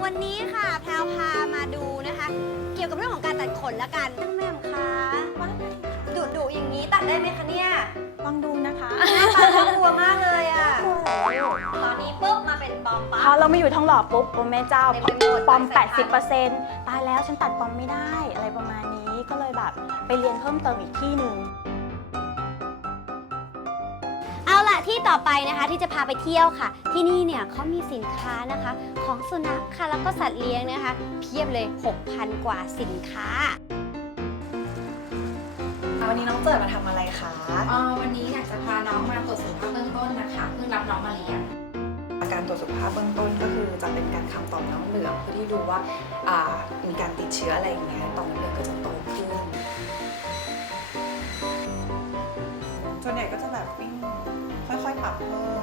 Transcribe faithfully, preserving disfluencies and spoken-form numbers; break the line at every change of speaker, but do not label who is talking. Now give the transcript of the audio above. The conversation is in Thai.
วันนี้ค่ะแพลวพามาดูนะคะ เกี่ยวกับเรื่องของการตัดขนละกันท่านแม่คะดุดุอย่างนี้ตัดได้ไหมคะเนี่ย
ลองดูนะคะ
ปลาท้องกลัวมากเลยอ่ะตอนนี้ปุ๊บมาเป็นปอมปั๊
พอบ เรามาอยู่ท้องหล่อปุ๊บโอ้แม่เจ้า
เต็มไปหมด
ปอม
หลายสายพันธุ์
แปดสิบเปอร์เซ็นต์ ตายแล้วฉันตัดปอมไม่ได้อะไรประมาณนี้ก็เลยแบบไปเรียนเพิ่มเติมอีกที่หนึ่ง
เอาล่ะที่ต่อไปนะคะที่จะพาไปเที่ยวค่ะ ที่นี่เนี่ยเขามีสินค้านะคะ ของสุนัขค่ะแล้วก็สัตว์เลี้ยงนะคะ เพียบเลย หกพัน กว่าสินค้า
วันนี้น้องเจิดมาทำอะไรคะ
เอ่อวันนี้อยากจะพาน้องมาตรวจสุขภาพเบื้องต้นนะคะเพิ่งรับน้องมาเลี้ยง
การตรวจสุขภาพเบื้องต้นก็คือจะเป็นการคำต่อมน้ำเหลืองเพื่อที่ดูว่าอ่ามีการติดเชื้ออะไรอย่างเงี้ยต่อมน้ำเหลืองก็จะโตขึ้นส่วนใหญ่ก็จะแบบวิ่งค่อยๆปรับเพิ่ม